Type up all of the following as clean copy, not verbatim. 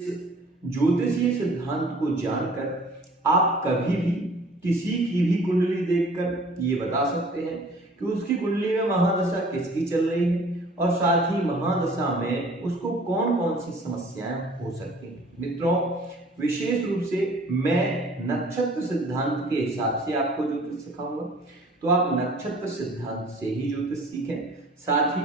ज्योतिषीय सिद्धांत को जानकर आप कभी भी किसी की भी कुंडली देखकर ये बता सकते हैं कि उसकी कुंडली में महादशा किसकी चल रही है और साथ ही महादशा में उसको कौन कौन सी समस्याएं हो सकती हैं। मित्रों, विशेष रूप से मैं नक्षत्र सिद्धांत के हिसाब से आपको ज्योतिष सिखाऊंगा, तो आप नक्षत्र सिद्धांत से ही ज्योतिष सीखें। साथ ही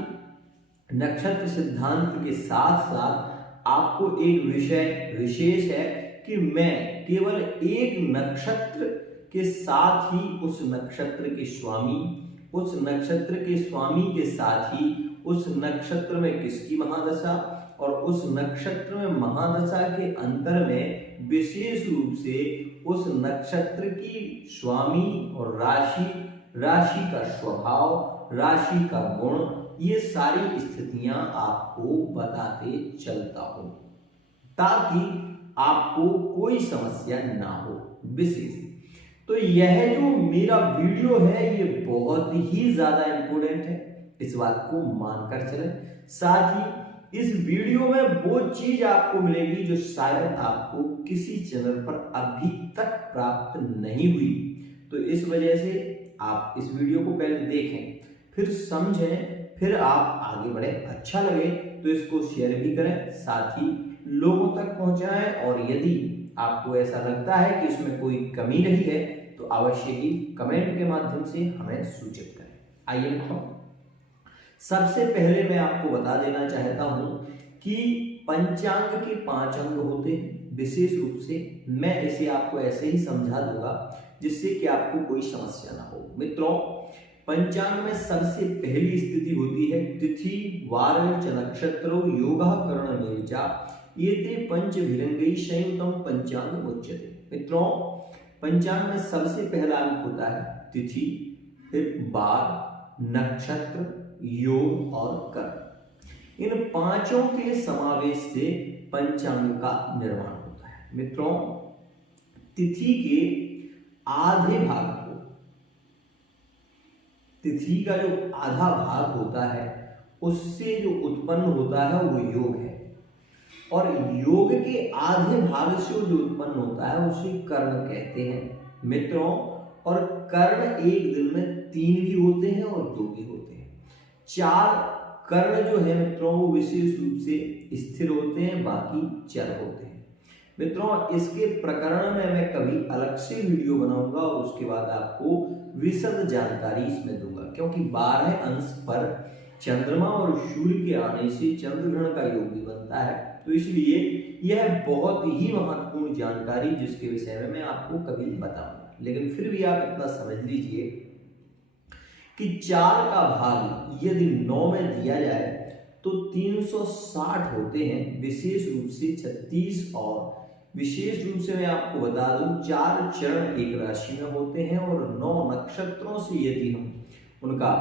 नक्षत्र सिद्धांत के साथ साथ आपको एक विषय विशेष है कि मैं केवल एक नक्षत्र के साथ ही उस नक्षत्र के स्वामी के साथ ही उस नक्षत्र में किसकी महादशा और उस नक्षत्र में महादशा के अंतर में विशेष रूप से उस नक्षत्र की स्वामी और राशि का स्वभाव, राशि का गुण, ये सारी स्थितियां आपको बताते चलता हूं ताकि आपको कोई समस्या ना हो। विशेष तो यह जो मेरा वीडियो है ये बहुत ही ज्यादा इंपॉर्टेंट है, इस बात को मानकर चलें। साथ ही इस वीडियो में वो चीज आपको मिलेगी जो शायद आपको किसी चैनल पर अभी तक प्राप्त नहीं हुई, तो इस वजह से आप इस वीडियो को पहले देखें, फिर समझें, फिर आप आगे बढ़े। अच्छा लगे तो इसको शेयर भी करें, साथ ही लोगों तक पहुंचाएं, और यदि आपको ऐसा लगता है कि इसमें कोई कमी रही है तो अवश्य ही कमेंट के माध्यम से हमें सूचित करें। आइए मित्रों, सबसे पहले मैं आपको बता देना चाहता हूं कि पंचांग के 5 अंग होते हैं। विशेष रूप से मैं इसे आपको ऐसे ही समझा दूंगा जिससे कि आपको कोई समस्या ना हो। मित्रों, पंचांग में सबसे पहली स्थिति होती है तिथि वार च नक्षत्रो योगा करण चा एते पंच विरंगई संयुतम पंचांग उच्यते। मित्रों, पंचांग में सबसे पहला अंक होता है तिथि, फिर वार, नक्षत्र, योग और करण। इन पांचों के समावेश से पंचांग का निर्माण होता है। मित्रों, तिथि के आधे भाग को, तिथि का जो आधा भाग होता है उससे जो उत्पन्न होता है वो योग है, और योग के आधे भाग से जो उत्पन्न होता है उसे कर्ण कहते हैं। मित्रों, और कर्ण एक दिन में 3 भी होते हैं और 2 भी होते हैं। 4 कर्ण जो है मित्रों वो विशेष रूप से स्थिर होते हैं, बाकी चर होते हैं। मित्रों, इसके प्रकरण में मैं कभी अलग से वीडियो बनाऊंगा और उसके बाद आपको विशद जानकारी इसमें दूंगा, क्योंकि 12 अंश पर चंद्रमा और सूर्य के आने से चंद्रग्रहण का योग भी बनता है, तो इसलिए यह बहुत ही महत्वपूर्ण जानकारी जिसके विषय में मैं आपको कभी बताऊंगा। लेकिन फिर भी आप इतना समझ लीजिए कि 4 का भाग यदि 9 में दिया जाए तो 360 होते हैं, विशेष रूप से 36, और विशेष रूप से मैं आपको बता दूं 4 चरण एक राशि में होते हैं, और 9 नक्षत्रों से यदि हम उनका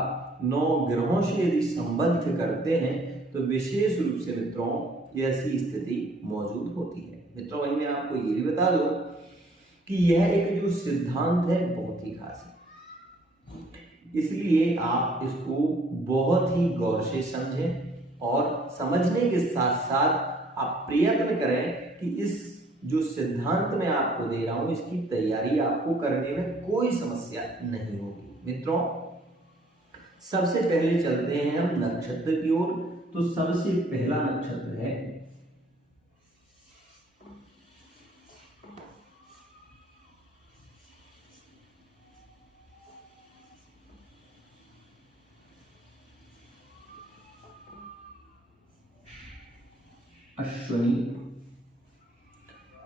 9 ग्रहों से यदि संबद्ध करते हैं तो विशेष रूप से मित्रों ऐसी स्थिति मौजूद होती है। मित्रों, वही मैं आपको ये भी बता दूं कि यह एक जो सिद्धांत है बहुत ही खास है, इसलिए आप इसको बहुत ही गौर से समझें, और समझने के साथ साथ आप प्रयत्न करें कि इस जो सिद्धांत मैं आपको दे रहा हूं इसकी तैयारी आपको करने में कोई समस्या नहीं होगी। मित्रों, सबसे पहले चलते हैं हम नक्षत्र की ओर। तो सबसे पहला नक्षत्र है अश्विनी।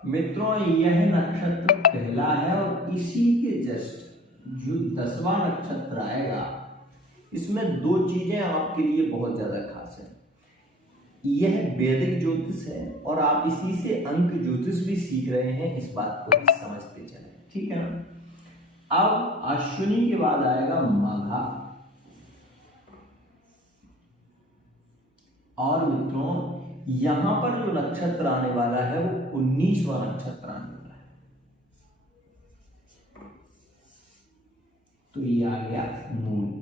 मित्रों, यह नक्षत्र पहला है और इसी के जस्ट जो 10वां नक्षत्र आएगा इसमें 2 चीजें आपके लिए बहुत ज्यादा खास है। यह वैदिक ज्योतिष है और आप इसी से अंक ज्योतिष भी सीख रहे हैं, इस बात को भी समझते चलें, ठीक है ना। अब अश्विनी के बाद आएगा माघा, और मित्रों यहां पर जो नक्षत्र आने वाला है वो 19वां नक्षत्र आने वाला है, तो ये आ गया मूल।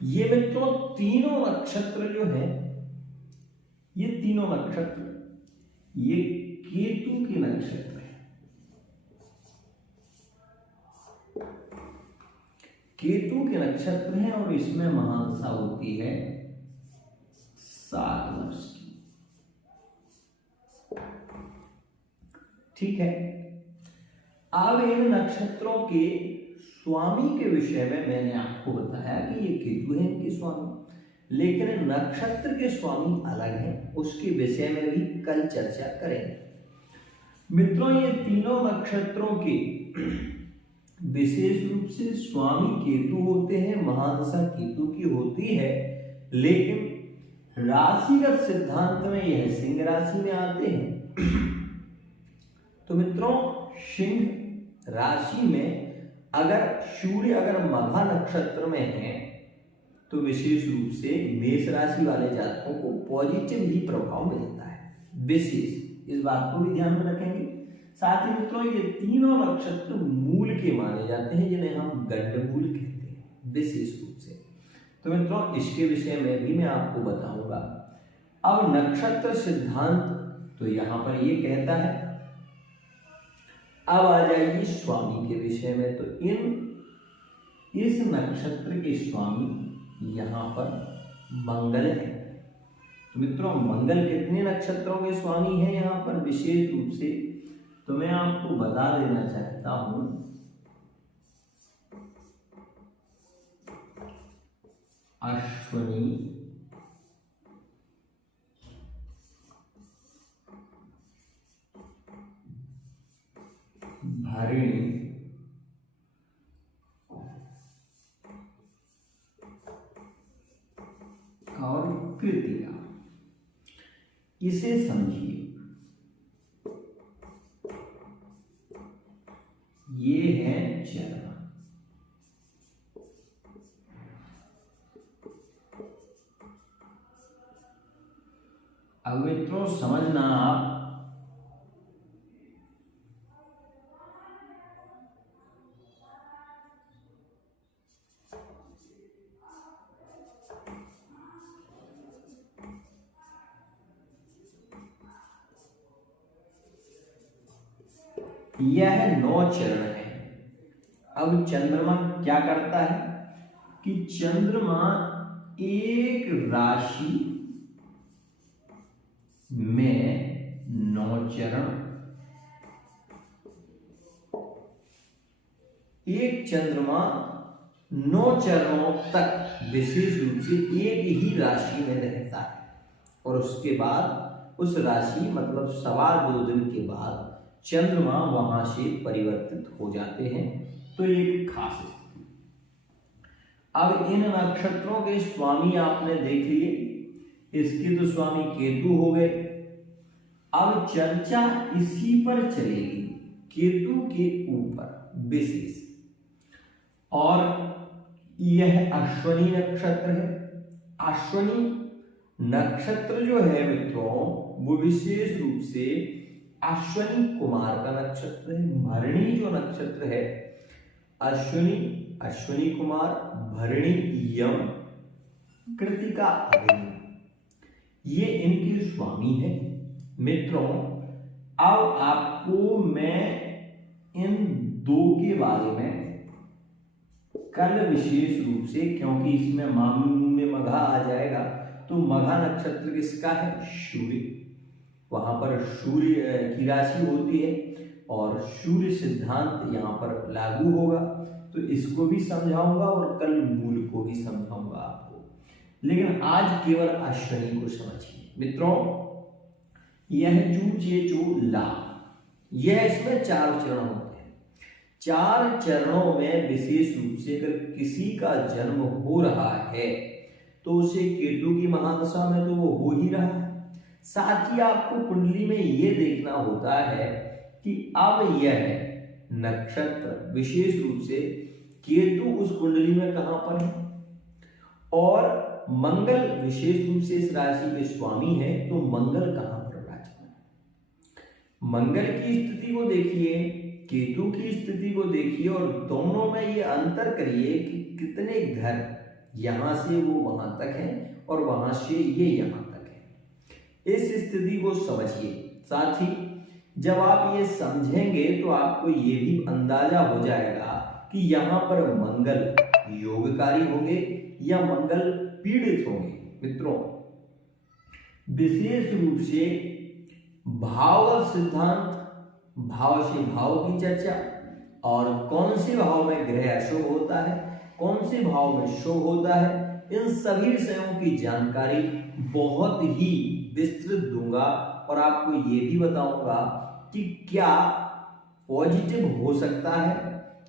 ये मित्रों तीनों नक्षत्र जो है ये तीनों नक्षत्र ये केतु के नक्षत्र है। केतु के नक्षत्र हैं और इसमें महादशा होती है 7 वर्ष की। ठीक है, अब इन नक्षत्रों के स्वामी के विषय में मैंने आपको बताया कि ये केतु है इनके स्वामी, लेकिन नक्षत्र के स्वामी अलग हैं, उसके विषय में भी कल चर्चा करेंगे। मित्रों, ये तीनों नक्षत्रों के विशेष रूप से स्वामी केतु होते हैं, महादशा केतु की होती है, लेकिन राशिगत सिद्धांत में यह सिंह राशि में आते हैं। तो मित्रों, सिंह राशि में अगर सूर्य अगर मघा नक्षत्र में है तो विशेष रूप से मेष राशि वाले जातकों को पॉजिटिव ही प्रभाव मिलता है, विशेष, इस बात को भी ध्यान में रखेंगे। साथ ही मित्रों, ये तीनों नक्षत्र मूल के माने जाते हैं, जिन्हें हम गंडमूल कहते हैं विशेष रूप से। तो मित्रों, इसके विषय में भी मैं आपको बताऊंगा। अब नक्षत्र सिद्धांत तो यहां पर ये कहता है। अब आ जाइए स्वामी के विषय में। तो इस नक्षत्र के स्वामी यहां पर मंगल है। तो मित्रों, मंगल कितने नक्षत्रों के स्वामी हैं यहां पर विशेष रूप से, तो मैं आपको बता देना चाहता हूं। अश्विनी, भरणी, और कृतिका, इसे समझिए। ये है चरण। अब मित्रों समझना आप, यह 9 चरण है। अब चंद्रमा क्या करता है कि चंद्रमा एक राशि में 9 चरण, एक चंद्रमा 9 चरणों तक विशेष रूप से एक ही राशि में रहता है, और उसके बाद उस राशि मतलब 2.25 दिन के बाद चंद्रमा वहां से परिवर्तित हो जाते हैं। तो एक खास स्थिति। अब इन नक्षत्रों के स्वामी आपने देख लिए, इसके तो स्वामी केतु हो गए। अब चर्चा इसी पर चलेगी, केतु के ऊपर विशेष। और यह अश्विनी नक्षत्र है। अश्विनी नक्षत्र जो है मित्रों, वो विशेष रूप से अश्विनी कुमार का नक्षत्र है। भरणी जो नक्षत्र है, अश्विनी कुमार, भरणी यम, कृतिका अग्नि, ये इनके स्वामी है। मित्रों, अब आपको मैं इन 2 के बारे में कल विशेष रूप से, क्योंकि इसमें मामू में मघा आ जाएगा, तो मघा नक्षत्र किसका है? सूर्य। वहां पर सूर्य की राशि होती है और सूर्य सिद्धांत यहां पर लागू होगा। तो इसको भी समझाऊंगा और कल मूल को भी समझाऊंगा आपको, लेकिन आज केवल अश्विनी को समझिए। मित्रों, यह जू जे चो ला, यह इसमें 4 चरण होते हैं। 4 चरणों में विशेष रूप से अगर किसी का जन्म हो रहा है तो उसे केतु की महादशा में तो वो हो ही रहा है। साथ ही आपको कुंडली में यह देखना होता है कि अब यह नक्षत्र विशेष रूप से केतु उस कुंडली में कहां पर है, और मंगल विशेष रूप से इस राशि के स्वामी है, तो मंगल कहां पर विराजमान है। मंगल की स्थिति को देखिए, केतु की स्थिति को देखिए, और दोनों में ये अंतर करिए कि कितने घर यहां से वो वहां तक है और वहां से ये यहां तक है। इस स्थिति को समझिए। साथ ही जब आप ये समझेंगे तो आपको ये भी अंदाजा हो जाएगा कि यहाँ पर मंगल योगकारी होंगे या मंगल पीड़ित होंगे। मित्रों, विशेष रूप से भावगत सिद्धांत, भाव से भाव की चर्चा और कौन से भाव में ग्रह अशुभ होता है, कौन से भाव में शुभ होता है, इन सभी विषयों की जानकारी बहुत ही विस्तृत दूंगा और आपको ये भी बताऊंगा कि क्या पॉजिटिव हो सकता है,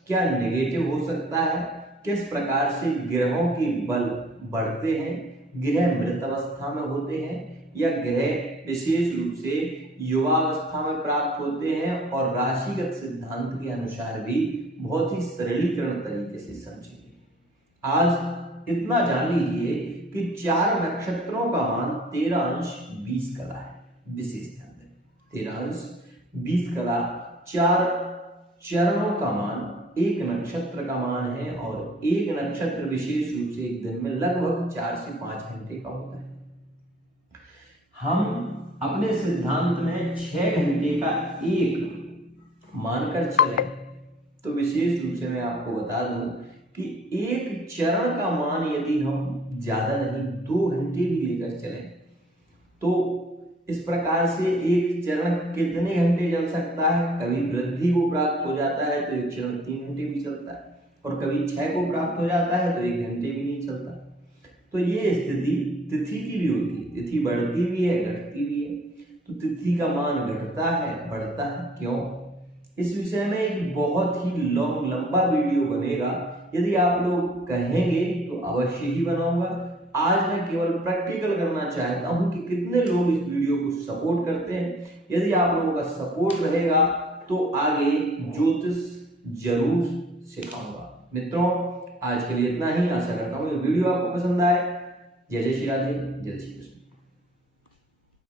क्या नेगेटिव हो सकता है, किस प्रकार से ग्रहों के बल बढ़ते हैं, ग्रह मृत अवस्था में होते हैं या ग्रह विशेष रूप से युवावस्था में प्राप्त होते हैं, और राशिगत सिद्धांत के अनुसार भी बहुत ही सरलीकरण तरीके से समझेंगे। आज इतना जान लीजिए कि 4 नक्षत्रों का मान 13 अंश 20 कला है। विशेष ध्यान दें, 13 अंश 20 कला, 4 चरणों का मान 1 नक्षत्र का मान है, और 1 नक्षत्र विशेष रूप से एक दिन में लगभग 4 से 5 घंटे का होता है। हम अपने सिद्धांत में 6 घंटे का एक मानकर चले तो विशेष रूप से मैं आपको बता दूं कि एक चरण का मान यदि हम ज्यादा नहीं 2 घंटे भी लेकर चलें तो इस प्रकार से एक चरण कितने घंटे चल सकता है। कभी वृद्धि को प्राप्त हो जाता है तो एक चरण 3 घंटे भी चलता है, और कभी 6 को प्राप्त हो जाता है तो 1 घंटे भी नहीं चलता। तो ये स्थिति तिथि की भी होती है, तिथि बढ़ती भी है घटती भी है। तो तिथि का मान घटता है बढ़ता है क्यों, इस विषय में एक बहुत ही लंबा वीडियो बनेगा। यदि आप लोग कहेंगे तो अवश्य ही बनाऊंगा। आज मैं केवल प्रैक्टिकल करना चाहता हूं कि कितने लोग इस वीडियो को सपोर्ट करते हैं। यदि आप लोगों का सपोर्ट रहेगा तो आगे ज्योतिष जरूर सिखाऊंगा। मित्रों, आज के लिए इतना ही। आशा करता हूं ये वीडियो आपको पसंद आए। जय जय श्री राधे, जय श्री कृष्ण।